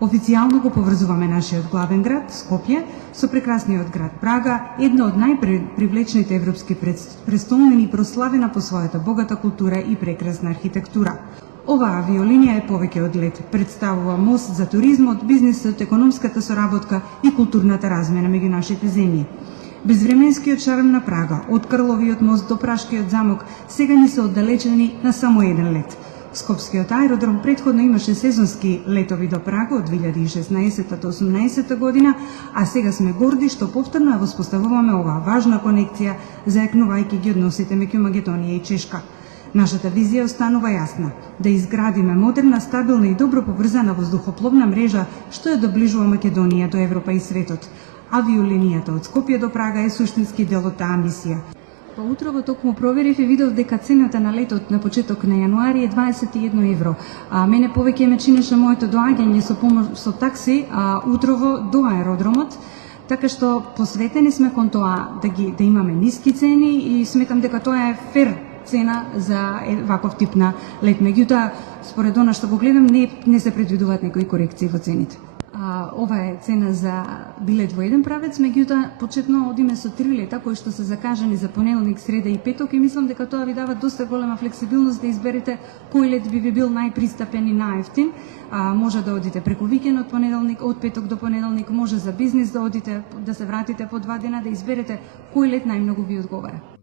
Официјално го поврзуваме нашиот главен град, Скопје, со прекрасниот град Прага, една од најпривлечните европски престолнини и прославена по својата богата култура и прекрасна архитектура. Оваа авиолинија е повеќе од лет, представува мост за туризмот, бизнисот, економската соработка и културната размена меѓу нашите земји. Безвременскиот шарм на Прага, од Крловиот мост до Пражкиот замок, сега ни се оддалечени на само еден лет. Скопскиот аеродром претходно имаше сезонски летови до Прага од 2016 до 2018 година, а сега сме горди што повторно ја воспоставуваме оваа важна конекција, заекнувајќи ги односите меѓу Македонија и Чешка. Нашата визија останува јасна – да изградиме модерна, стабилна и добро поврзана воздухопловна мрежа што ја доближува Македонија до Европа и светот. Авиолинијата од Скопје до Прага е суштински дел од таа мисија. Па утрово токму проверив и видов дека цената на летот на почеток на јануари е 21 евро. Мене повеќе ме чинеше моето доаѓање со такси утрово до аеродромот, така што посветени сме кон тоа да имаме ниски цени и сметам дека тоа е фер цена за ваков тип на лет. Меѓутоа, според она што го гледам, не се предвидуваат некои корекции во цените. Ова е цена за билет во еден правец, меѓутоа почетно одиме со 3 лета кои што се закажани за понеделник, среда и петок и мислам дека тоа ви дава доста голема флексибилност да изберете кој лет би ви бил најпристапен и најевтин. Може да одите преку викенд од понеделник, од петок до понеделник, може за бизнис да одите, да се вратите по 2 дена, да изберете кој лет најмногу ви одговара.